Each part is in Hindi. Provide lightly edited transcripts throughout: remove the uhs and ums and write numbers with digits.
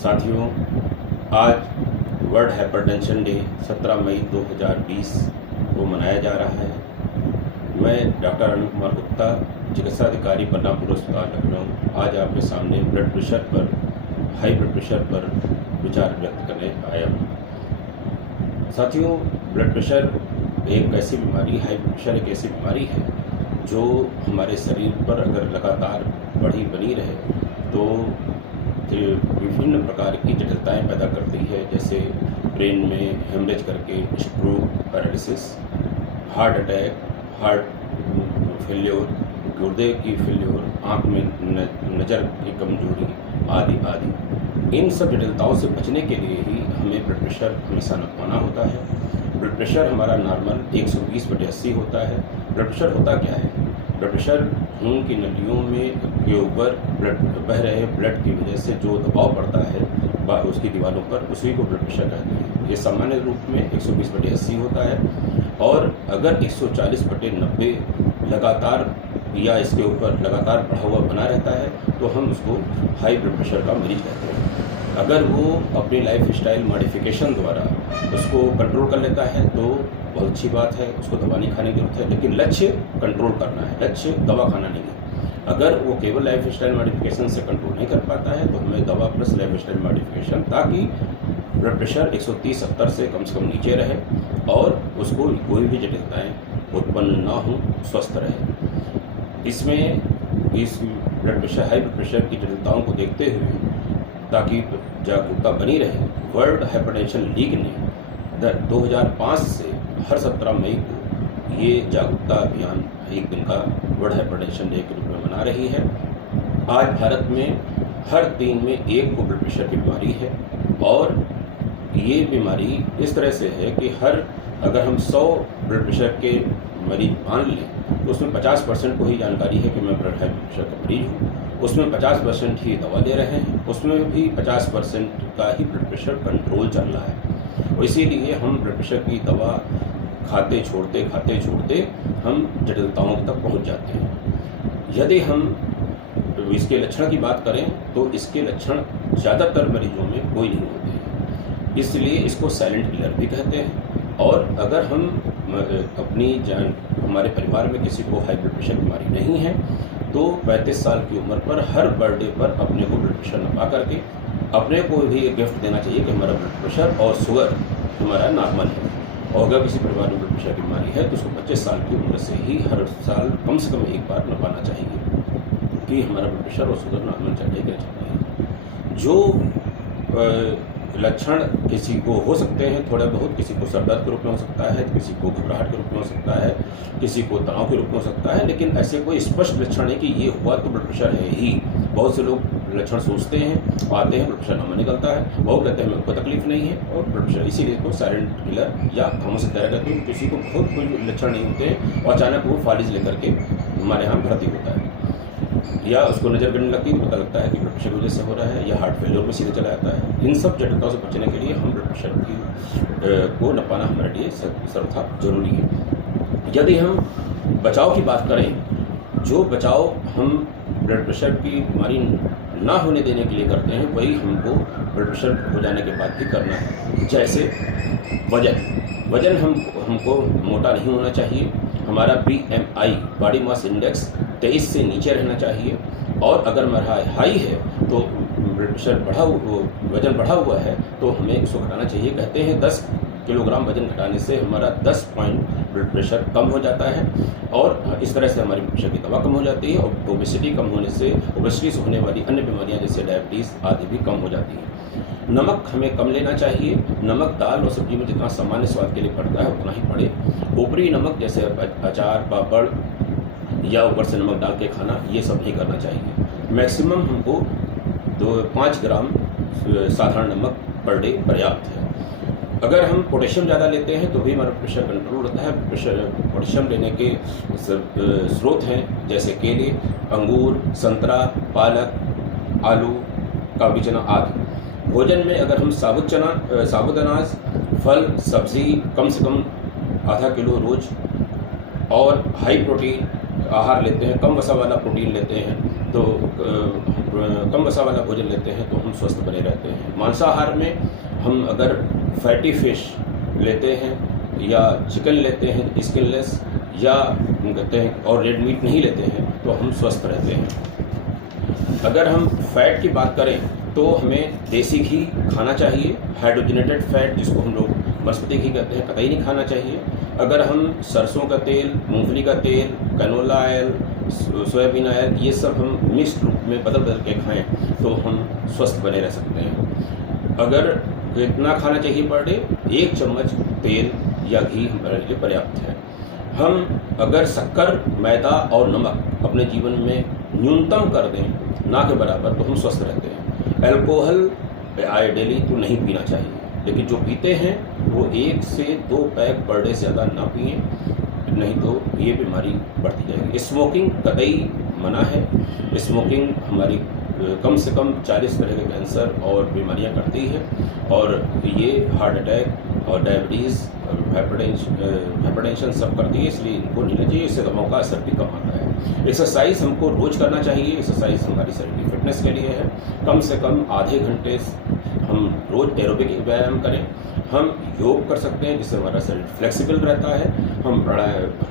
साथियों, आज वर्ल्ड हाइपरटेंशन डे 17 मई 2020 को मनाया जा रहा है। मैं डॉक्टर अनिल कुमार गुप्ता, चिकित्सा अधिकारी बलरामपुर अस्पताल लखनऊ, आज आपके सामने हाई ब्लड प्रेशर पर विचार व्यक्त करने आया हूँ। साथियों, ब्लड प्रेशर एक ऐसी बीमारी, हाई ब्लड प्रेशर एक ऐसी बीमारी है जो हमारे शरीर पर अगर लगातार बनी रहे तो विभिन्न प्रकार की जटिलताएं पैदा करती है, जैसे ब्रेन में हेमरेज करके stroke, paralysis, heart attack, heart failure, गुर्दे की फेल्योर, आँख में नज़र की कमजोरी आदि आदि। इन सब जटिलताओं से बचने के लिए ही हमें ब्लड प्रेशर हमेशा नपाना होता है। ब्लड प्रेशर हमारा नॉर्मल 120/80 होता है। ब्लड प्रेशर होता क्या है? ब्लड प्रेशर खून की नलियों में के ऊपर बह रहे ब्लड की वजह से जो दबाव पड़ता है उसकी दीवारों पर, उसी को ब्लड प्रेशर कहते हैं। ये सामान्य रूप में 120/80 होता है, और अगर 140/90 लगातार या इसके ऊपर लगातार बढ़ा हुआ बना रहता है तो हम उसको हाई ब्लड प्रेशर का मरीज कहते हैं। अगर वो अपनी लाइफ स्टाइल मॉडिफिकेशन द्वारा उसको कंट्रोल कर लेता है तो बहुत अच्छी बात है, उसको दवा नहीं खाने की जरूरत है, लेकिन लक्ष्य कंट्रोल करना है, लक्ष्य दवा खाना नहीं है। अगर वो केवल लाइफ स्टाइल मॉडिफिकेशन से कंट्रोल नहीं कर पाता है तो हमें दवा प्लस लाइफ स्टाइल मॉडिफिकेशन, ताकि ब्लड प्रेशर 130/70 से कम नीचे रहे और उसको कोई भी जटिलताएँ उत्पन्न ना हो, स्वस्थ रहे। इसमें इस हाई ब्लड प्रेशर की जटिलताओं को देखते हुए, ताकि जागरूकता बनी रहे, वर्ल्ड हाइपरटेंशन लीग ने 2005 से हर 17 मई को ये जागरूकता अभियान एक दिन का वर्ल्ड हाइपरटेंशन डे के रूप में मना रही है। आज भारत में हर 3 में 1 को ब्लड प्रेशर की बीमारी है, और ये बीमारी इस तरह से है कि अगर हम 100 ब्लड प्रेशर के मरीज मान लें तो उसमें 50% को ही जानकारी है कि मैं हाई ब्लड प्रेशर का मरीज हूँ, उसमें 50% ही दवा ले रहे हैं, उसमें भी 50% का ही ब्लड प्रेशर कंट्रोल चल रहा है। और इसीलिए हम ब्लड प्रेशर की दवा खाते छोड़ते हम जटिलताओं तक पहुंच जाते हैं। यदि हम इसके लक्षण की बात करें तो इसके लक्षण ज़्यादातर मरीजों में कोई नहीं होते हैं, इसलिए इसको साइलेंट किलर भी कहते हैं। और अगर हम हमारे परिवार में किसी को हाई ब्लड प्रेशर बीमारी नहीं है तो 35 साल की उम्र पर हर बर्थडे पर अपने को ब्लड प्रेशर नपा करके अपने को भी एक गिफ्ट देना चाहिए कि हमारा ब्लड प्रेशर और शुगर हमारा नॉर्मल है। और अगर किसी परिवार में ब्लड प्रेशर की बीमारी है तो उसको 25 साल की उम्र से ही हर साल कम से कम एक बार नपाना चाहिए कि हमारा ब्लड प्रेशर और शुगर नॉर्मल चलेगा। जो लक्षण किसी को हो सकते हैं थोड़ा बहुत, किसी को सर दर्द के रूप में हो सकता है, किसी को घबराहट के रूप में हो सकता है, किसी को तनाव के रूप में हो सकता है, लेकिन ऐसे कोई स्पष्ट लक्षण है कि ये हुआ तो ब्लड प्रेशर है ही। बहुत से लोग लक्षण सोचते हैं, आते हैं, ब्लड प्रेशर नॉर्मल निकलता है, बहुत कहते हैं कोई तकलीफ नहीं है और ब्लड प्रेशर, इसीलिए इसको साइलेंट किलर या खामोश तरह कहते हैं। किसी को बहुत कोई लक्षण नहीं होते हैं और अचानक वो फालिज लेकर के हमारे यहाँ भर्ती होता है, या उसको नज़र गिरने लगती है तो पता लगता है कि ब्लड प्रेशर की वजह से हो रहा है, या हार्ट फेलियर में सीधे चला जाता है। इन सब जटिलताओं से बचने के लिए हम ब्लड प्रेशर को नपाना हमारे लिए सर्वथा जरूरी है। यदि हम बचाव की बात करें, जो बचाव हम ब्लड प्रेशर की बीमारी ना होने देने के लिए करते हैं वही हमको ब्लड प्रेशर हो जाने के बाद भी करना है। जैसे वजन हमको मोटा नहीं होना चाहिए, हमारा BMI बॉडी मास इंडेक्स 23 से नीचे रहना चाहिए, और अगर हमारा हाई है तो ब्लड प्रेशर वजन बढ़ा हुआ है तो हमें इसको घटाना चाहिए। कहते हैं 10 किलोग्राम वजन घटाने से हमारा 10 पॉइंट ब्लड प्रेशर कम हो जाता है, और इस तरह से हमारी ब्लड प्रेशर की दवा कम हो जाती है, और ओबेसिटी कम होने से, ओबेसिटी से होने वाली अन्य बीमारियां जैसे डायबिटीज़ आदि भी कम हो जाती है। नमक हमें कम लेना चाहिए, नमक दाल और सब्जी में जितना सामान्य स्वाद के लिए पड़ता है उतना ही पड़े। ऊपरी नमक जैसे अचार, पापड़ या ऊपर से नमक डाल के खाना, ये सब नहीं करना चाहिए। मैक्सिमम हमको 5 ग्राम साधारण नमक पर डे पर्याप्त है। अगर हम पोटेशियम ज़्यादा लेते हैं तो भी हमारा प्रेशर कंट्रोल रहता है। पोटेशियम लेने के स्रोत हैं जैसे केले, अंगूर, संतरा, पालक, आलू, काबुली चना आदि। भोजन में अगर हम साबुत अनाज, फल, सब्जी कम से कम आधा किलो रोज, और हाई प्रोटीन आहार लेते हैं, कम वसा वाला प्रोटीन लेते हैं तो कम वसा वाला भोजन लेते हैं तो हम स्वस्थ बने रहते हैं। मांसाहार में हम अगर फैटी फिश लेते हैं या चिकन लेते हैं स्किनलेस, या हम कहते हैं और रेड मीट नहीं लेते हैं तो हम स्वस्थ रहते हैं। अगर हम फैट की बात करें तो हमें देसी घी खाना चाहिए। हाइड्रोजनेटेड फैट जिसको हम लोग बासमती घी कहते हैं कतई नहीं खाना चाहिए। अगर हम सरसों का तेल, मूंगफली का तेल, कैनोला ऑयल, सोयाबीन ऑयल ये सब हम मिक्स्ड रूप में बदल बदल के खाएं तो हम स्वस्थ बने रह सकते हैं। अगर कितना खाना चाहिए पर डे, 1 चम्मच तेल या घी हमारे लिए पर्याप्त है। हम अगर शक्कर, मैदा और नमक अपने जीवन में न्यूनतम कर दें, ना के बराबर, तो हम स्वस्थ रहते हैं। अल्कोहल आए डेली तो नहीं पीना चाहिए, लेकिन जो पीते हैं वो 1 से 2 पैक पर डे से ज़्यादा ना पिए, नहीं तो ये बीमारी बढ़ती जाएगी। स्मोकिंग कतई मना है। स्मोकिंग हमारी कम से कम 40 तरह के कैंसर और बीमारियां करती है, और ये हार्ट अटैक और डायबिटीज़ और हाइपरटेंशन सब करती है, इसलिए इनको नहीं लेना चाहिए। इससे दवाओं का असर भी कम आता है। एक्सरसाइज हमको रोज़ करना चाहिए। एक्सरसाइज हमारी शरीर की फिटनेस के लिए है। कम से कम आधे घंटे हम रोज़ एरोबिक व्यायाम करें। हम योग कर सकते हैं जिससे हमारा शरीर फ्लेक्सिबल रहता है।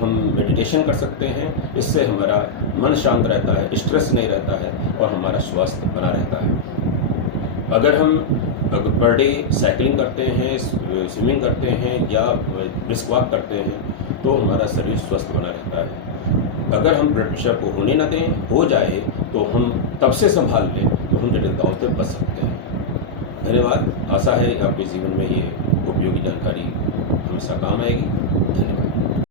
हम मेडिटेशन कर सकते हैं, इससे हमारा मन शांत रहता है, स्ट्रेस नहीं रहता है और हमारा स्वास्थ्य बना रहता है। अगर हम पर डे साइकिलिंग करते हैं, स्विमिंग करते हैं या ब्रिस्क वॉक करते हैं तो हमारा शरीर स्वस्थ बना रहता है। अगर हम ब्लड प्रेशर को होने ना दें, हो जाए तो हम तब से संभाल लें तो हम जटिलताओं से बच सकते हैं। धन्यवाद। आशा है आपके जीवन में ये उपयोगी जानकारी हमेशा काम आएगी। धन्यवाद।